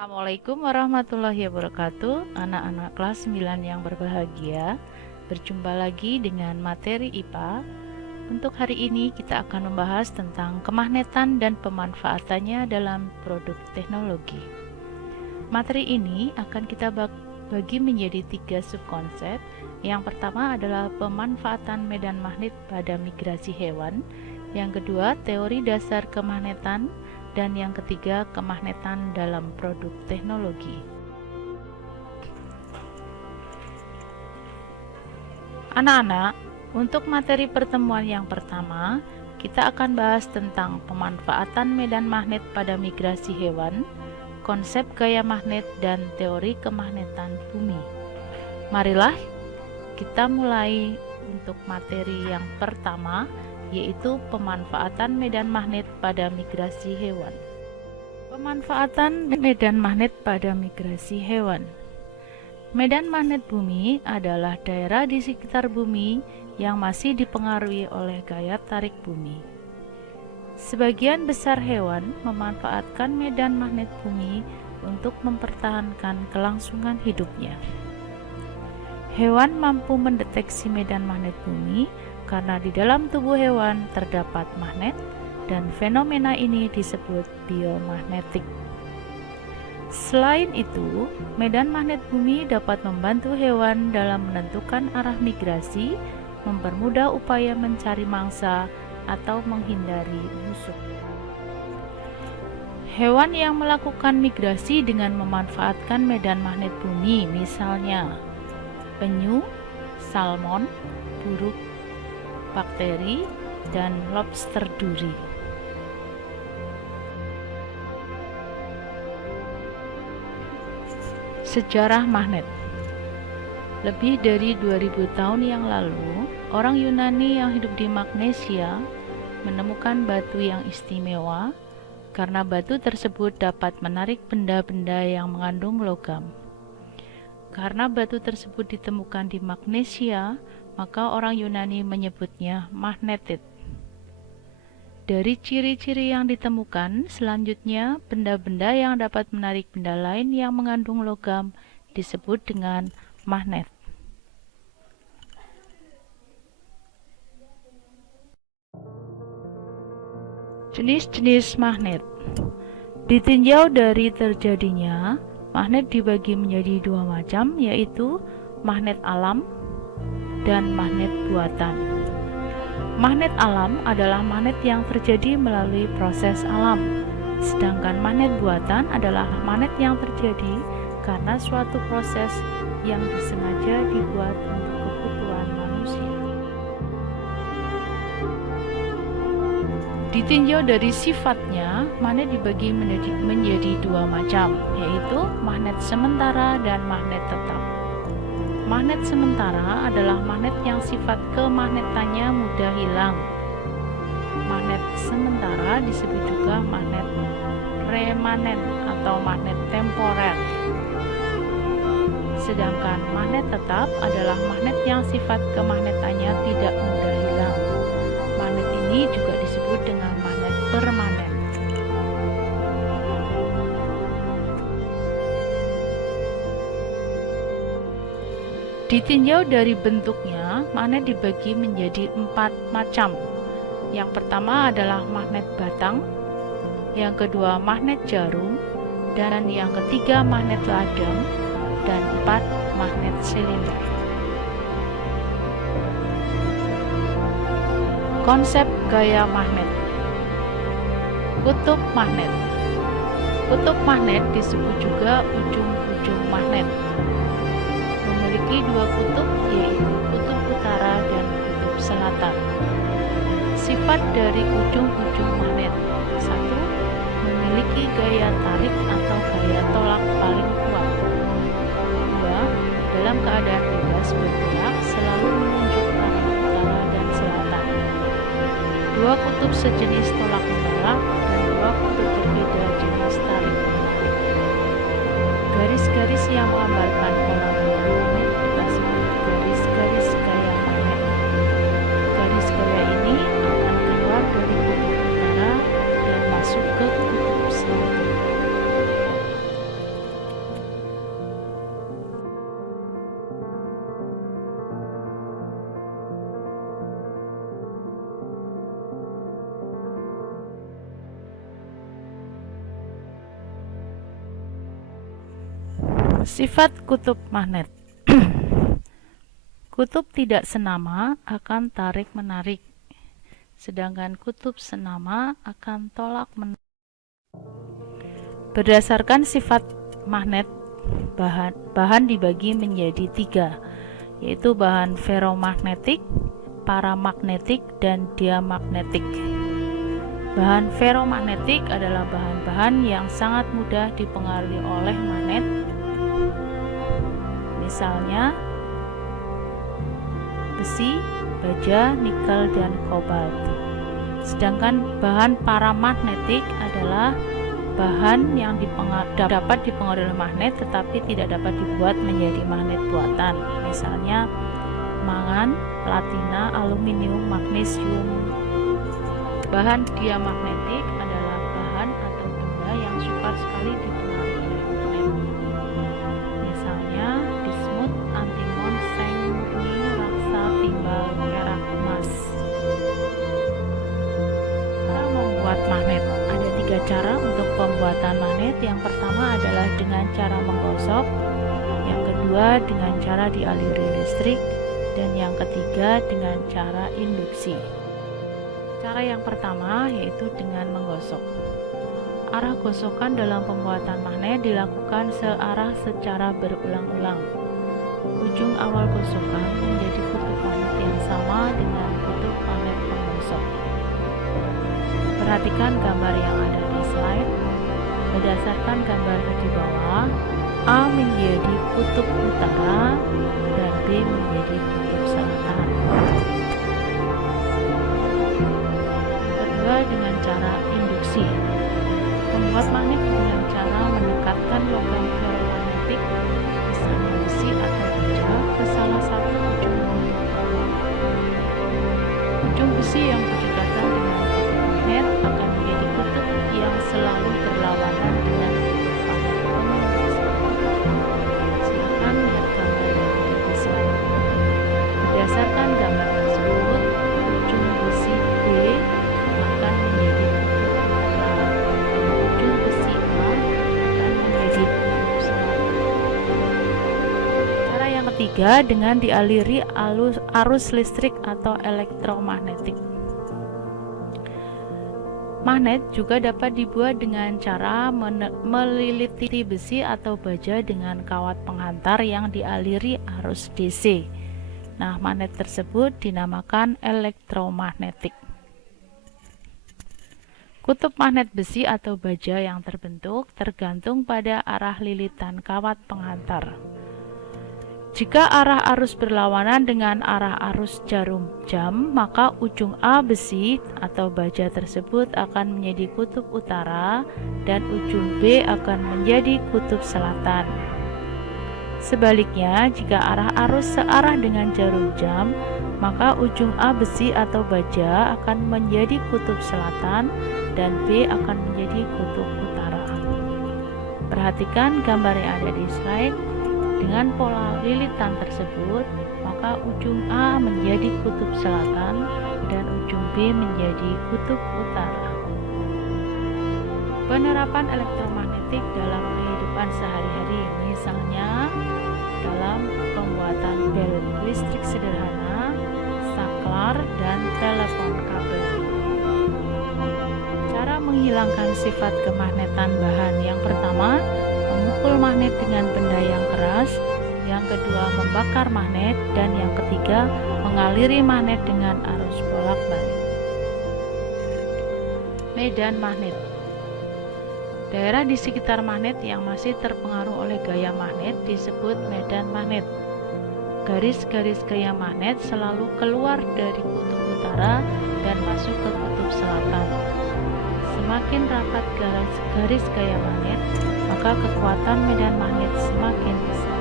Assalamualaikum warahmatullahi wabarakatuh. Anak-anak kelas 9 yang berbahagia, berjumpa lagi dengan materi IPA. Untuk hari ini kita akan membahas tentang kemagnetan dan pemanfaatannya dalam produk teknologi. Materi ini akan kita bagi menjadi 3 subkonsep. Yang pertama adalah pemanfaatan medan magnet pada migrasi hewan. Yang kedua, teori dasar kemagnetan. Dan yang ketiga, kemagnetan dalam produk teknologi. Anak-anak, untuk materi pertemuan yang pertama, kita akan bahas tentang pemanfaatan medan magnet pada migrasi hewan, konsep gaya magnet, dan teori kemagnetan bumi. Marilah kita mulai untuk materi yang pertama, yaitu pemanfaatan medan magnet pada migrasi hewan. Pemanfaatan medan magnet pada migrasi hewan. Medan magnet bumi adalah daerah di sekitar bumi yang masih dipengaruhi oleh gaya tarik bumi. Sebagian besar hewan memanfaatkan medan magnet bumi untuk mempertahankan kelangsungan hidupnya. Hewan mampu mendeteksi medan magnet bumi karena di dalam tubuh hewan terdapat magnet dan fenomena ini disebut biomagnetik. Selain itu, medan magnet bumi dapat membantu hewan dalam menentukan arah migrasi, mempermudah upaya mencari mangsa atau menghindari musuh. Hewan yang melakukan migrasi dengan memanfaatkan medan magnet bumi misalnya penyu, salmon, burung, bakteri, dan lobster duri. Sejarah magnet. Lebih dari 2000 tahun yang lalu, orang Yunani yang hidup di Magnesia menemukan batu yang istimewa karena batu tersebut dapat menarik benda-benda yang mengandung logam. Karena batu tersebut ditemukan di Magnesia, maka orang Yunani menyebutnya magnetit. Dari ciri-ciri yang ditemukan, selanjutnya benda-benda yang dapat menarik benda lain yang mengandung logam disebut dengan magnet. Jenis-jenis magnet. Ditinjau dari terjadinya, magnet dibagi menjadi 2 macam, yaitu magnet alam dan magnet buatan. Magnet alam adalah magnet yang terjadi melalui proses alam, sedangkan magnet buatan adalah magnet yang terjadi karena suatu proses yang disengaja dibuat untuk kebutuhan manusia. Ditinjau dari sifatnya, magnet dibagi menjadi 2 macam, yaitu magnet sementara dan magnet tetap. Magnet sementara adalah magnet yang sifat kemagnetannya mudah hilang. Magnet sementara disebut juga magnet remanen atau magnet temporer. Sedangkan magnet tetap adalah magnet yang sifat kemagnetannya tidak mudah hilang. Magnet ini juga disebut dengan magnet permanen. Ditinjau dari bentuknya, magnet dibagi menjadi 4 macam. Yang pertama adalah magnet batang, yang kedua magnet jarum, dan yang ketiga magnet ladang, dan 4 magnet silinder. Konsep gaya magnet. Kutub magnet. Kutub magnet disebut juga ujung-ujung magnet. Memiliki 2 kutub, yaitu kutub utara dan kutub selatan. Sifat dari ujung-ujung magnet. 1. Memiliki gaya tarik atau gaya tolak paling kuat. 2. Dalam keadaan bebas bergerak selalu menunjuk arah utara dan selatan. 2 kutub sejenis tolak menolak dan 2 kutub berbeda jenis tarik menarik. Garis-garis yang menggambarkan pola biru kita sebut garis-garis gaya magnet. Garis gaya ini akan keluar dari kutub utara dan masuk ke kutub selatan. Sifat kutub magnet. Kutub tidak senama akan tarik-menarik, sedangkan kutub senama akan tolak-menarik. Berdasarkan sifat magnet, bahan dibagi menjadi 3, yaitu bahan ferromagnetik, paramagnetik, dan diamagnetik. Bahan ferromagnetik adalah bahan-bahan yang sangat mudah dipengaruhi oleh magnet, misalnya besi, baja, nikel, dan kobalt. Sedangkan bahan paramagnetik adalah bahan yang dapat dipengaruhi oleh magnet tetapi tidak dapat dibuat menjadi magnet buatan, misalnya mangan, platina, aluminium, magnesium. Bahan diamagnetik adalah bahan atau benda yang sukar sekali dipengaruhi oleh magnet, misalnya bismut, antimon, seng, murni, raksa, timbal, perak, emas. Cara membuat magnet. Ada 3 cara untuk pembuatan magnet. Yang pertama adalah dengan cara menggosok, yang kedua dengan cara dialiri listrik, dan yang ketiga dengan cara induksi. Cara yang pertama yaitu dengan menggosok. Arah gosokan dalam pembuatan magnet dilakukan searah secara berulang-ulang. Ujung awal gosokan menjadi kutub magnet yang sama dengan kutub magnet penggosok. Perhatikan gambar yang ada di slide. Berdasarkan gambar di bawah, A menjadi kutub utara dan B menjadi kutub selatan. Kedua, dengan cara induksi. Membuat magnet dengan cara mendekatkan logam ferromagnetik, misalnya besi atau baja, ke salah satu ujung magnet. Ujung besi yang berdekatan dengan kutub magnet akan menjadi kutub yang selalu berlawanan dengan kutub magnet penginduksi. Silakan lihat gambar yang ada di slide. Berdasarkan gambar tersebut, ujung besi B akan menjadi kutub utara, ujung besi A akan menjadi kutub selatan. Cara yang ketiga dengan dialiri arus listrik atau elektromagnetik. Magnet juga dapat dibuat dengan cara meliliti besi atau baja dengan kawat penghantar yang dialiri arus DC. Nah, magnet tersebut dinamakan elektromagnetik. Kutub magnet besi atau baja yang terbentuk tergantung pada arah lilitan kawat penghantar. Jika arah arus berlawanan dengan arah arus jarum jam, maka ujung A besi atau baja tersebut akan menjadi kutub utara dan ujung B akan menjadi kutub selatan. Sebaliknya, jika arah arus searah dengan jarum jam, maka ujung A besi atau baja akan menjadi kutub selatan dan B akan menjadi kutub utara. Perhatikan gambar yang ada di slide. Dengan pola lilitan tersebut, maka ujung A menjadi kutub selatan dan ujung B menjadi kutub utara. Penerapan elektromagnetik dalam kehidupan sehari-hari, misalnya dalam pembuatan bel listrik sederhana, saklar, dan telepon kabel. Cara menghilangkan sifat kemagnetan bahan. Yang pertama, memukul magnet dengan benda yang keras, yang kedua membakar magnet, dan yang ketiga mengaliri magnet dengan arus bolak-balik. Medan magnet. Daerah di sekitar magnet yang masih terpengaruh oleh gaya magnet disebut medan magnet. Garis-garis gaya magnet selalu keluar dari kutub utara dan masuk ke kutub selatan. Semakin rapat garis gaya magnet, maka kekuatan medan magnet semakin besar.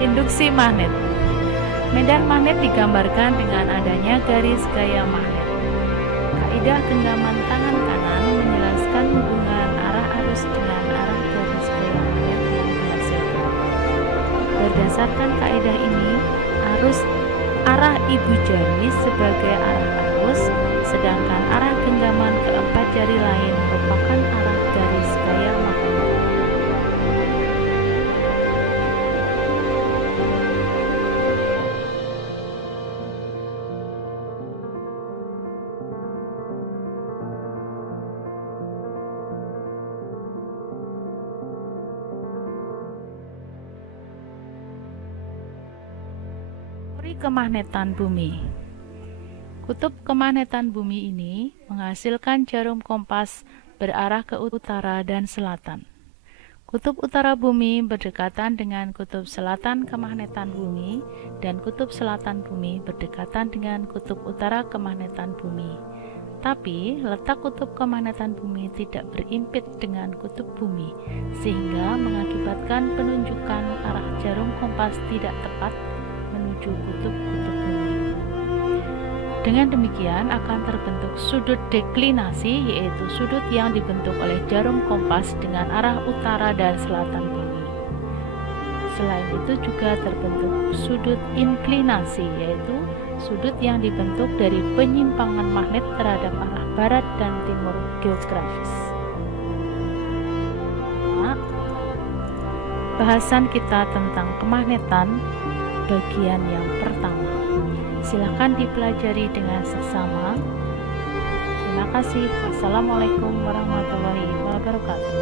Induksi magnet. Medan magnet digambarkan dengan adanya garis gaya magnet. Kaidah genggaman tangan kanan menjelaskan hubungan arah arus dengan arah garis Berdasarkan kaidah ini, arah ibu jari sebagai arah arus, sedangkan arah genggaman keempat jari lain merupakan arah garis gaya magnet. Teori kemagnetan bumi. Kutub kemagnetan bumi ini menghasilkan jarum kompas berarah ke utara dan selatan. Kutub utara bumi berdekatan dengan kutub selatan kemagnetan bumi, dan kutub selatan bumi berdekatan dengan kutub utara kemagnetan bumi. Tapi, letak kutub kemagnetan bumi tidak berimpit dengan kutub bumi, sehingga mengakibatkan penunjukan arah jarum kompas tidak tepat menuju kutub-kutub bumi. Dengan demikian akan terbentuk sudut deklinasi, yaitu sudut yang dibentuk oleh jarum kompas dengan arah utara dan selatan bumi. Selain itu juga terbentuk sudut inklinasi, yaitu sudut yang dibentuk dari penyimpangan magnet terhadap arah barat dan timur geografis. Bahasan kita tentang kemagnetan bagian yang pertama. Silakan dipelajari dengan seksama. Terima kasih. Wassalamualaikum warahmatullahi wabarakatuh.